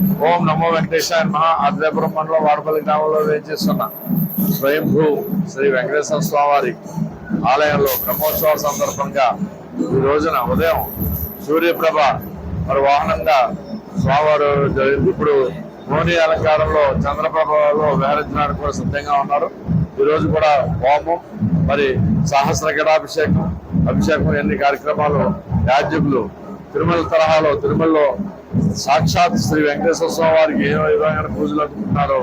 ఓం నమో వెంకటేశాయ మహా ఆదిలాపురం మండలం వాడపల్లి గ్రామంలో వేచేస్తున్న స్వయంభూ శ్రీ వెంకటేశ్వర స్వామివారి ఆలయంలో బ్రహ్మోత్సవాల సందర్భంగా ఈ రోజున ఉదయం సూర్యప్రభ మరి వాహనంగా స్వామివారు ఇప్పుడు మోని అలంకారంలో చంద్రప్రభలో విహరించడానికి కూడా సిద్ధంగా ఉన్నారు. ఈరోజు కూడా హోమం మరి సహస్ర గడాభిషేకం అభిషేకం ఎన్ని కార్యక్రమాలు యాజ్ఞులు తిరుమల తరహాలో తిరుమలలో సాక్షాత్ శ్రీ వెంకటేశ్వర స్వామి వారికి ఏ విధంగా పూజలు అందుకుంటున్నారో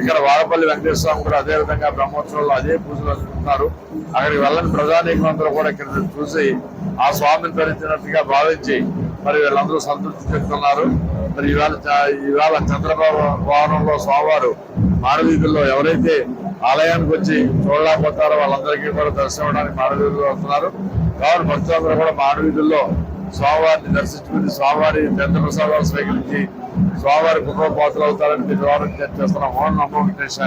ఇక్కడ వాడపల్లి వెంకటేశ్వర స్వామి కూడా అదే విధంగా బ్రహ్మోత్సవంలో అదే పూజలు అందుకుంటున్నారు అక్కడికి వెళ్ళని ప్రజానీకులందరూ కూడా ఇక్కడ చూసి ఆ స్వామిని ధరించినట్టుగా భావించి మరి వీళ్ళందరూ సంతృప్తి చెందుతున్నారు. మరి ఇవాళ ఇవాళ చంద్రబాబు భవనంలో స్వామివారు మానవీధుల్లో ఎవరైతే ఆలయానికి వచ్చి చూడలేకపోతారో వాళ్ళందరికీ కూడా దర్శనం ఇవ్వడానికి మానవీధుల్లో వస్తున్నారు. కాబట్టి భక్తులందరూ కూడా మానవీధుల్లో స్వామివారిని దర్శించుకుని స్వామివారి పెద్ద ప్రసాదాలు స్వీకరించి స్వామివారి కుటుంబపాతులు అవుతారని మీ ద్వారా చేస్తున్నాం. ఓం నమో వెంకటేశ్వర